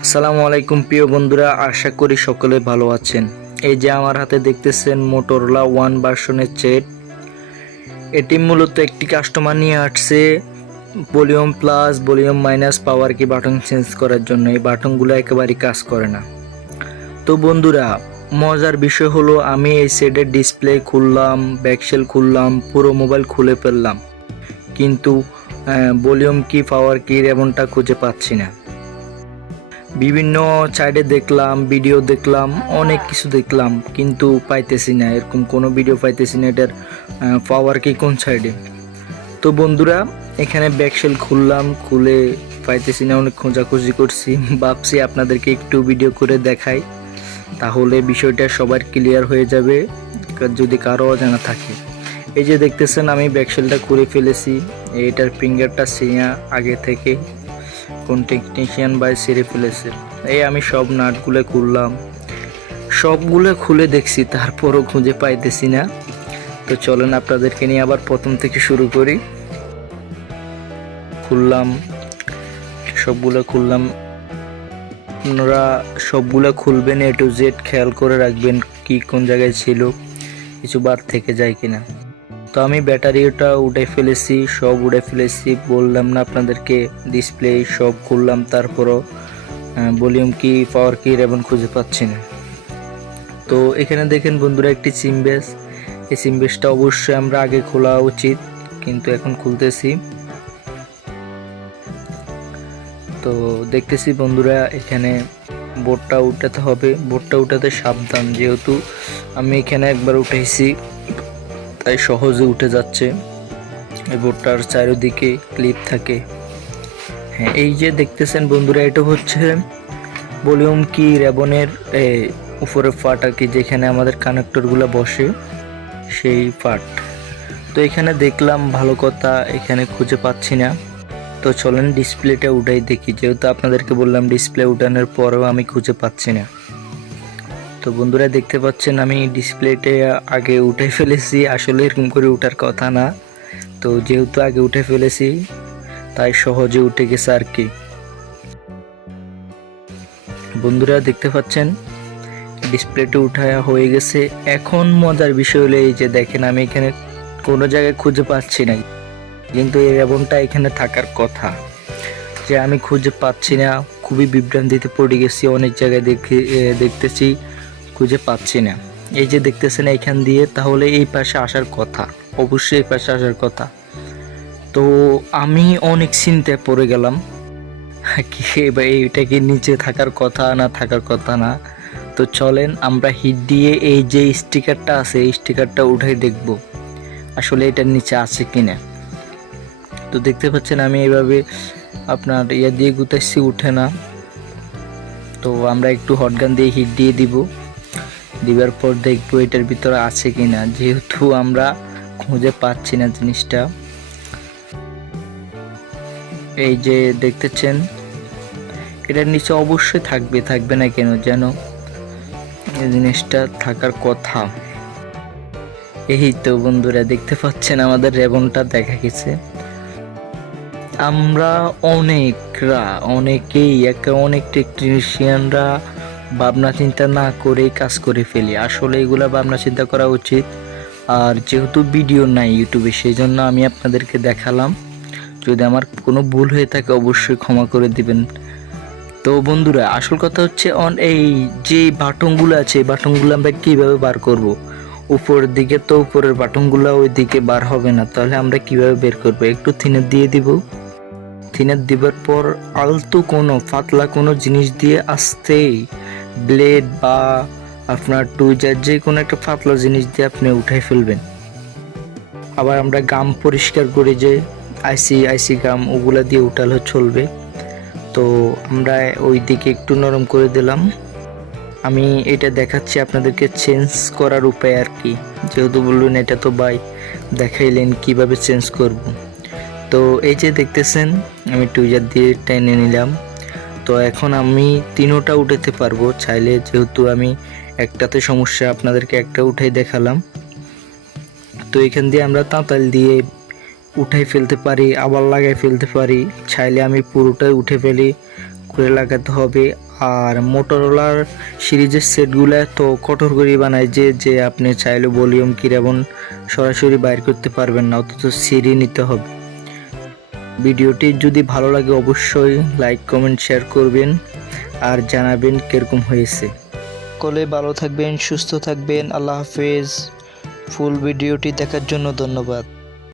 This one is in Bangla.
আসসালামু আলাইকুম প্রিয় বন্ধুরা, আশা করি সকলে ভালো আছেন। এই যে আমার হাতে দেখতেছেন মোটরোলা 1 ভার্সনের সেট। এটি মূলত একটি কাস্টমার নিয়ে আসছে ভলিউম প্লাস ভলিউম মাইনাস পাওয়ার কি বাটন চেঞ্জ করার জন্য। এই বাটনগুলো একেবারেই কাজ করে না। তো বন্ধুরা, মজার বিষয় হলো আমি এই সেটের ডিসপ্লে খুললাম, ব্যাকশেল খুললাম, পুরো মোবাইল খুলে ফেললাম, কিন্তু ভলিউম কি পাওয়ার কি এমনটা খুঁজে পাচ্ছি না। বিভিন্ন সাইডে দেখলাম, ভিডিও দেখলাম, অনেক কিছু দেখলাম, কিন্তু পাইতেছি না, এরকম কোনো ভিডিও পাইতেছি না এটার পাওয়ার কি কোন সাইডে। তো বন্ধুরা, এখানে ব্যাকশেল খুললাম, খুলে পাইতেছি না, অনেক খোঁজাখুঁজি করছি, ভাবছি আপনাদেরকে একটু ভিডিও করে দেখাই, তাহলে বিষয়টা সবার ক্লিয়ার হয়ে যাবে যদি কারো অজানা থাকে। এই যে দেখতেছেন আমি ব্যাকশেলটা খুলে ফেলেছি, এটার ফিঙ্গারটা সিয়া আগে থেকে কোন টেকনিশিয়ান বাই সেরে ফেলেছে। এই আমি সব নাটগুলো খুললাম, সবগুলো খুলে দেখছি, তারপরও খুঁজে পাইতেছি না। তো চলেন আপনাদেরকে নিয়ে আবার প্রথম থেকে শুরু করি। খুললাম, সবগুলো খুললাম। আপনারা সবগুলো খুলবেন, এ টু জেড খেয়াল করে রাখবেন কি কোন জায়গায় ছিল, কিছু বাদ থেকে যায় কিনা। তো আমি ব্যাটারিটা উঠে ফেলেছি, সব উঠে ফেলেছি, বললাম না আপনাদেরকে, ডিসপ্লে সব খুললাম, তারপরও ভলিউম কি পাওয়ার কি এবং খুঁজে পাচ্ছি না। তো এখানে দেখেন বন্ধুরা একটি সিমবেস, এই সিমবেসটা অবশ্যই আমরা আগে খোলা উচিত, কিন্তু এখন খুলতেছি। তো দেখতেছি বন্ধুরা, এখানে বোর্ডটা উঠাতে হবে, বোর্ডটা উঠাতে সাবধান, যেহেতু আমি এখানে একবার উঠেছি তাই সহজে উঠে যাচ্ছে। এই বোর্ডটার চারিদিকে ক্লিপ থাকে। হ্যাঁ, এই যে দেখতেছেন বন্ধুরা, এটা হচ্ছে ভলিউম কি রেবনের উপরের পার্ট আর কি, যেখানে আমাদের কানেক্টরগুলো বসে, সেই পার্ট। তো এখানে দেখলাম, ভালো কথা, এখানে খুঁজে পাচ্ছি না। তো চলেন ডিসপ্লেটা উঠাই দেখি, যেহেতু আপনাদেরকে বললাম ডিসপ্লে উঠানোর পরেও আমি খুঁজে পাচ্ছি না। তো বন্ধুরা দেখতে পাচ্ছেন আমি ডিসপ্লেটা আগে উঠে ফেলেছি, আসলে এরকম করে উঠার কথা না, তো যেহেতু আগে উঠে ফেলেছি তাই সহজে উঠে গেছে আর কি। বন্ধুরা দেখতে পাচ্ছেন ডিসপ্লেটা উঠা হয়ে গেছে। এখন মজার বিষয় হলো এই যে দেখেন, আমি এখানে কোনো জায়গায় খুঁজে পাচ্ছি না, কিন্তু এই রেবনটা এখানে থাকার কথা, যে আমি খুঁজে পাচ্ছি না। খুবই বিভ্রান্তিতে পড়ে গেছি, অনেক জায়গায় দেখতেছি, খুঁজে পাচ্ছি না। এই যে দেখতেছেন এইখান দিয়ে, তাহলে এই পাশে আসার কথা, অবশ্যই এই পাশে আসার কথা। তো আমি অনেক চিন্তায় পড়ে গেলাম, কি এইটা কি নিচে থাকার কথা না থাকার কথা না। তো চলেন আমরা হিট দিয়ে এই যে স্টিকারটা আছে, এই স্টিকারটা উঠাই দেখব আসলে এটার নিচে আছে কিনা। তো দেখতে পাচ্ছেন আমি এইভাবে আপনার দিয়ে গুতাচ্ছি, উঠে না। তো আমরা একটু হটগান দিয়ে হিট দিয়ে দিব, দিবার পর দেখবো এটার ভিতরে আছে কিনা, যেহেতু আমরা খুঁজে পাচ্ছি না জিনিসটা। এই যে দেখতেছেন এটার নিচে অবশ্যই থাকবে না কেন যেন, এই জিনিসটা থাকার কথা। এই তো বন্ধুরা দেখতে পাচ্ছেন আমাদের রেবনটা দেখা গেছে। আমরা অনেকেই অনেক টেকনিশিয়ানরা ভাবনা চিন্তা না করেই কাজ করে ফেলি, আসলে এগুলা ভাবনা চিন্তা করা উচিত। আর যেহেতু ভিডিও নাই ইউটিউবে, সেই জন্য আমি আপনাদেরকে দেখালাম, যদি আমার কোনো ভুল হয়ে থাকে অবশ্যই ক্ষমা করে দিবেন। তো বন্ধুরা, আসল কথা হচ্ছে এই যে বাটনগুলো আছে, এই বাটনগুলো আমরা কীভাবে বার করব। উপরের দিকে তো উপরের বাটনগুলো ওই দিকে বার হবে না, তাহলে আমরা কিভাবে বের করব। একটু থিনার দিয়ে দিব, থিনার দিবার পর আলতো কোনো পাতলা কোনো জিনিস দিয়ে আস্তে, ব্লেড বা আপনার টুইজার, যে কোনো একটা পাতলা জিনিস দিয়ে আপনি উঠাই ফেলবেন। আবার আমরা গাম পরিষ্কার করে যে আইসি গাম, ওগুলা দিয়ে উঠালে চলবে। তো আমরা ওই দিকে একটু নরম করে দিলাম। আমি এটা দেখাচ্ছি আপনাদেরকে চেঞ্জ করার উপায় আর কি, যেহেতু বললেন এটা তো ভাই দেখাইলেন কিভাবে চেঞ্জ করব। তো এই যে দেখতেছেন আমি টুইজার দিয়ে টেনে নিলাম। তো এখন আমি তিনোটা উঠাতে পারবো চাইলে, যেহেতু আমি একটাতে সমস্যা, আপনাদেরকে একটা উঠাই দেখালাম। তো এখান দিয়ে আমরা তাঁতাল দিয়ে উঠাই ফেলতে পারি, আবার লাগাই ফেলতে পারি, চাইলে আমি পুরোটাই উঠে ফেলি, করে লাগাতে হবে। আর মোটরোলার সিরিজের সেটগুলো তো কঠোর করে বানায় যে আপনি চাইলে ভলিউম কিরাবন সরাসরি বাইর করতে পারবেন না, অথচ সিরি নিতে হবে। ভিডিওটি যদি ভালো লাগে অবশ্যই লাইক কমেন্ট শেয়ার করবেন আর জানাবেন কীরকম হয়েছে। সকলে ভালো থাকবেন, সুস্থ থাকবেন, আল্লাহ হাফেজ। ফুল ভিডিওটি দেখার জন্য ধন্যবাদ।